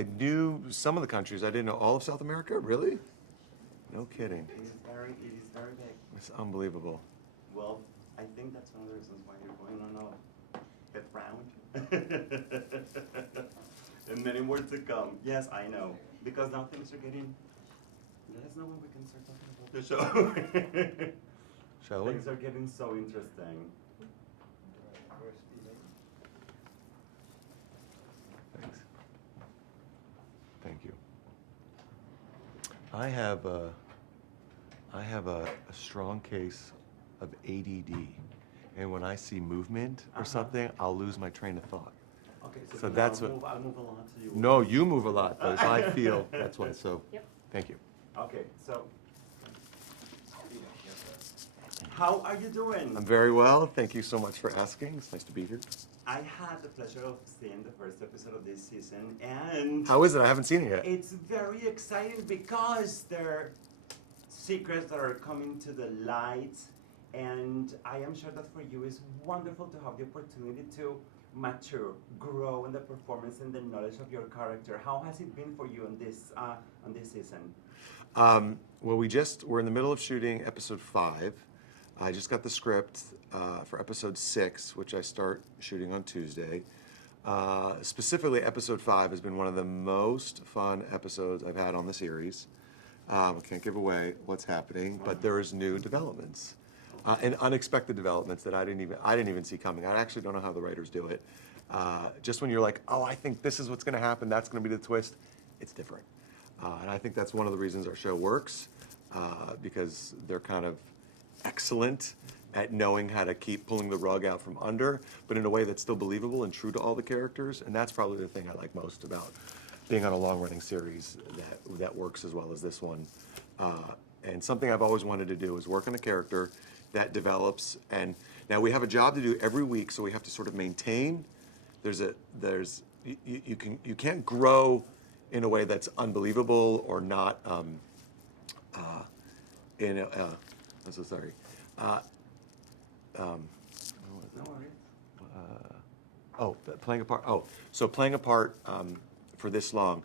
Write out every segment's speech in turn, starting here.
I knew some of the countries. I didn't know all of South America. Really? No kidding. It is very big. It's unbelievable. Well, I think that's one of the reasons why you're going on a fifth round. And many more to come. Yes, I know. Because now things are getting. Let us know when we can start talking about the show. Shall we? Things are getting so interesting. Thanks. Thank you. I have a strong case of ADD, and when I see movement or something, I'll lose my train of thought. Okay, So that's I'll what. move a lot to you. No, you move a lot, but if I feel that's why. So, Yep. Thank you. Okay, so. How are you doing? I'm very well. Thank you so much for asking. It's nice to be here. I had the pleasure of seeing the first episode of this season, and How is it? I haven't seen it yet. it's very exciting because there are secrets that are coming to the light, and I am sure that for you it's wonderful to have the opportunity to mature, grow in the performance and the knowledge of your character. How has it been for you on this season? Well, we're in the middle of shooting episode 5. I just got the script for episode 6, which I start shooting on Tuesday. Specifically, episode 5 has been one of the most fun episodes I've had on the series. I can't give away what's happening, but there is new developments and unexpected developments that I didn't even see coming. I actually don't know how the writers do it. Just when you're like, oh, I think this is what's going to happen, that's going to be the twist, it's different. And I think that's one of the reasons our show works, because they're kind of excellent at knowing how to keep pulling the rug out from under, but in a way that's still believable and true to all the characters. And that's probably the thing I like most about being on a long-running series that works as well as this one. And something I've always wanted to do is work on a character that develops. And now we have a job to do every week, so we have to sort of maintain. You can't grow in a way that's unbelievable or not. I'm so sorry. No worries. Playing a part. So playing a part for this long,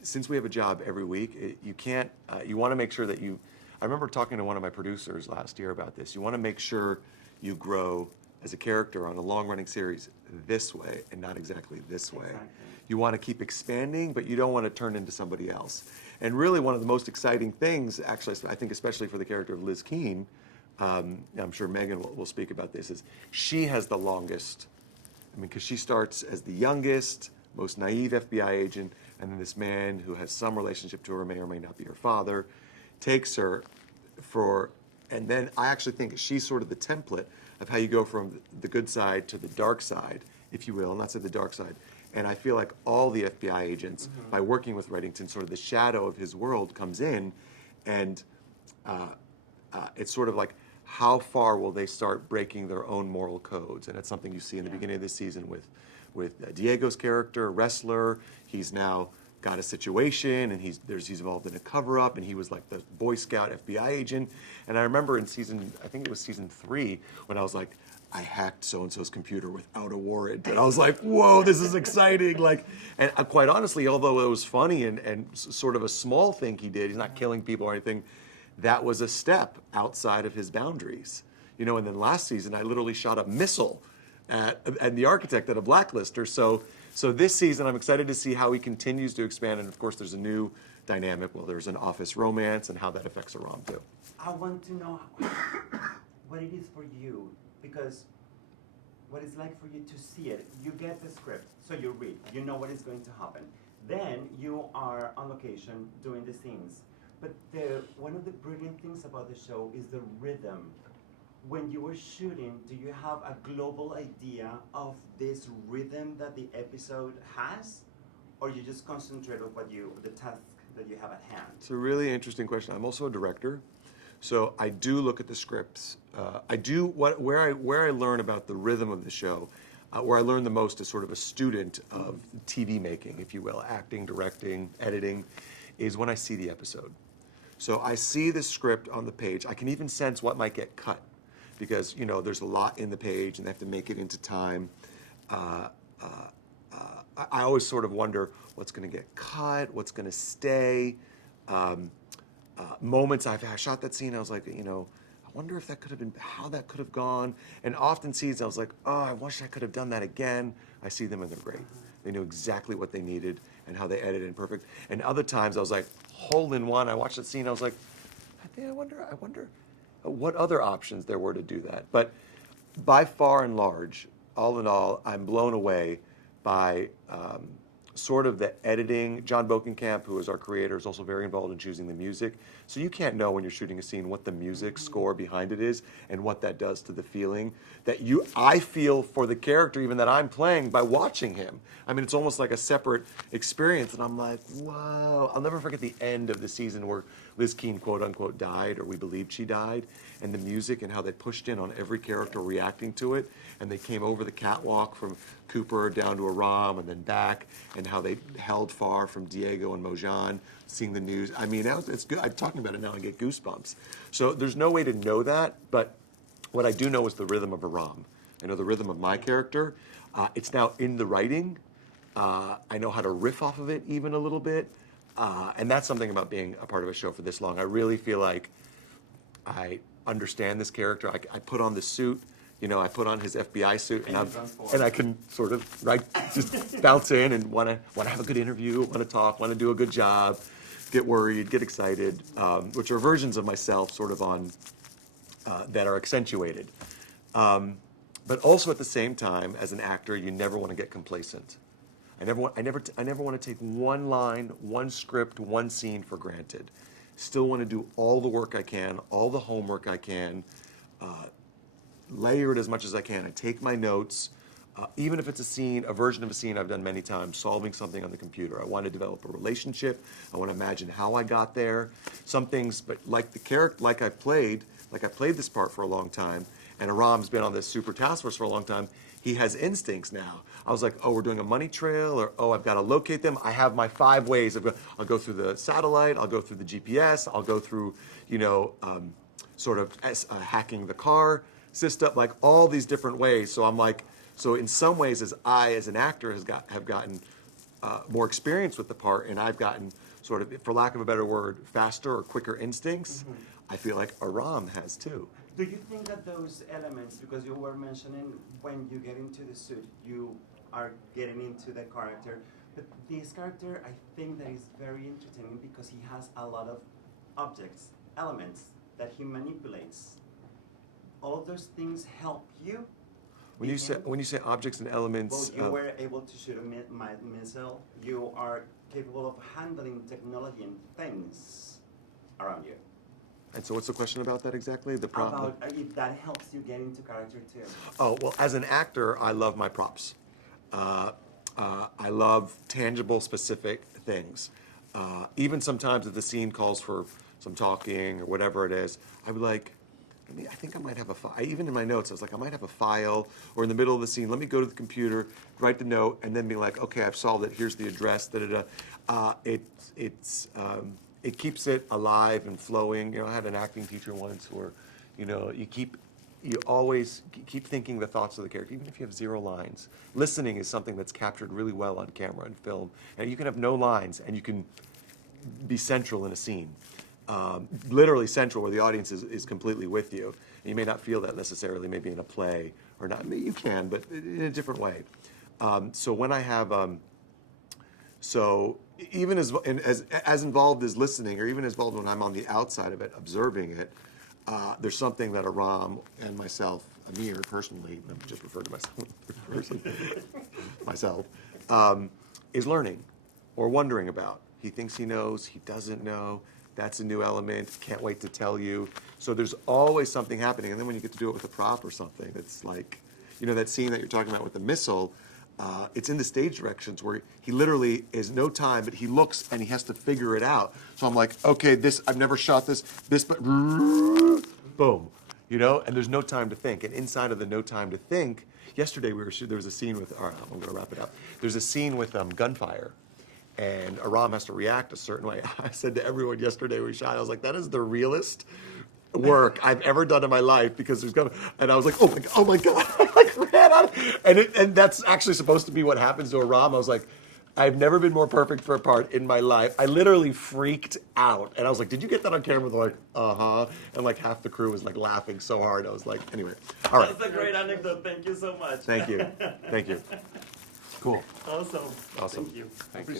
since we have a job every week, you can't. You want to make sure that you. I remember talking to one of my producers last year about this. You want to make sure you grow as a character on a long-running series this way and not exactly this way. Exactly. You want to keep expanding, but you don't want to turn into somebody else. And really, one of the most exciting things, actually, I think especially for the character of Liz Keene, I'm sure Megan will speak about this, is she has the longest, because she starts as the youngest, most naive FBI agent, and then this man who has some relationship to her, may or may not be her father, takes her and then I actually think she's sort of the template of how you go from the good side to the dark side, if you will, not say the dark side. And I feel like all the FBI agents, by working with Reddington, sort of the shadow of his world comes in, and it's sort of like, how far will they start breaking their own moral codes? And it's something you see in the beginning of this season with Diego's character, wrestler. He's now got a situation, and he's involved in a cover-up, and he was like the Boy Scout FBI agent. And I remember in I think it was season 3, when I was like, I hacked so-and-so's computer without a warrant. And I was like, whoa, this is exciting. And quite honestly, although it was funny and sort of a small thing he did, he's not killing people or anything, that was a step outside of his boundaries. And then last season, I literally shot a missile at the architect at a blacklister. So this season, I'm excited to see how he continues to expand. And of course, there's a new dynamic. Well, there's an office romance and how that affects Aram too. I want to know what it is for you, because what it's like for you to see it. You get the script, so you read, you know what is going to happen. Then you are on location doing the scenes. But one of the brilliant things about the show is the rhythm. When you were shooting, do you have a global idea of this rhythm that the episode has? Or you just concentrate on the task that you have at hand? It's a really interesting question. I'm also a director, so I do look at the scripts. Where I learn about the rhythm of the show, where I learn the most as sort of a student of TV making, if you will, acting, directing, editing, is when I see the episode. So I see the script on the page. I can even sense what might get cut, because there's a lot in the page and they have to make it into time. I always sort of wonder what's going to get cut, what's going to stay. Moments I shot that scene, I was like, I wonder if that could have been, how that could have gone. And often scenes, I was like, oh, I wish I could have done that again. I see them and they're great. They knew exactly what they needed and how they edited in perfect. And other times I was like, hole in one. I watched that scene, I was like, I wonder what other options there were to do that. But by far and large, all in all, I'm blown away by sort of the editing. John Bokenkamp, who is our creator, is also very involved in choosing the music. So you can't know when you're shooting a scene what the music score behind it is and what that does to the feeling that I feel for the character even that I'm playing by watching him. I mean, it's almost like a separate experience, and I'm like, whoa. I'll never forget the end of the season where Liz Keane, quote unquote, died, or we believed she died, and the music and how they pushed in on every character reacting to it, and they came over the catwalk from Cooper down to Aram and then back, and how they held far from Diego and Mojan, seeing the news. I mean, it's good. I'm talking about it now, I get goosebumps. So there's no way to know that, but what I do know is the rhythm of Aram. I know the rhythm of my character. It's now in the writing. I know how to riff off of it even a little bit. And that's something about being a part of a show for this long. I really feel like I understand this character. I put on the suit, I put on his FBI suit, and I can sort of just bounce in and want to have a good interview, want to talk, want to do a good job, get worried, get excited, which are versions of myself sort of on that are accentuated. But also at the same time, as an actor, you never want to get complacent. I never want to take one line, one script, one scene for granted. Still want to do all the work I can, all the homework I can, layer it as much as I can. I take my notes, even if it's a scene, a version of a scene I've done many times, solving something on the computer. I want to develop a relationship. I want to imagine how I got there. Some things, but like the character, like I played this part for a long time, and Aram's been on this super task force for a long time. He has instincts now. I was like, oh, we're doing a money trail, or oh, I've got to locate them. I have my 5 ways. I'll go through the satellite, I'll go through the GPS, I'll go through, sort of hacking the car system, like all these different ways. So I'm like, so in some ways, as an actor, have gotten more experience with the part, and I've gotten sort of, for lack of a better word, faster or quicker instincts. I feel like Aram has too. Do you think that those elements, because you were mentioning when you get into the suit, you are getting into the character, but this character, I think that is very entertaining because he has a lot of objects, elements that he manipulates. All of those things help you. When you say objects and elements, well, you were able to shoot a missile. You are capable of handling technology and things around you. and so what's the question about that exactly? The prop? About if that helps you get into character too. Oh, well, as an actor, I love my props. I love tangible, specific things. Even sometimes if the scene calls for some talking or whatever it is, I'm like, I think I might have a file. Even in my notes, I was like, I might have a file, or in the middle of the scene, let me go to the computer, write the note, and then be like, okay, I've solved it. Here's the address. It keeps it alive and flowing. I had an acting teacher once where, you always keep thinking the thoughts of the character, even if you have 0 lines. Listening is something that's captured really well on camera and film, and you can have no lines, and you can be central in a scene. Literally central, where the audience is completely with you. And you may not feel that necessarily, maybe in a play or not. Maybe you can, but in a different way. So when I have, so even as involved as listening, or even as involved when I'm on the outside of it, observing it, there's something that Aram and myself, Amir personally, I'm just referring to myself, is learning or wondering about. He thinks he knows, he doesn't know. That's a new element, can't wait to tell you. So there's always something happening. And then when you get to do it with a prop or something, it's like, that scene that you're talking about with the missile, it's in the stage directions where he literally is no time, but he looks and he has to figure it out. So I'm like, okay, I've never shot this, but boom, and there's no time to think. And inside of the no time to think, yesterday there was a scene with, all right, I'm gonna wrap it up. There's a scene with gunfire. And Aram has to react a certain way. I said to everyone yesterday we shot, I was like, that is the realest work I've ever done in my life because there's gonna, and I was like, oh my god, I like ran out, and that's actually supposed to be what happens to a rom. I was like, I've never been more perfect for a part in my life. I literally freaked out, and I was like, did you get that on camera? They're like, and like half the crew was like laughing so hard. I was like, anyway, all right. That's a great anecdote. Thank you so much. Thank you. Cool. Awesome. Awesome. Thank you. Thank you.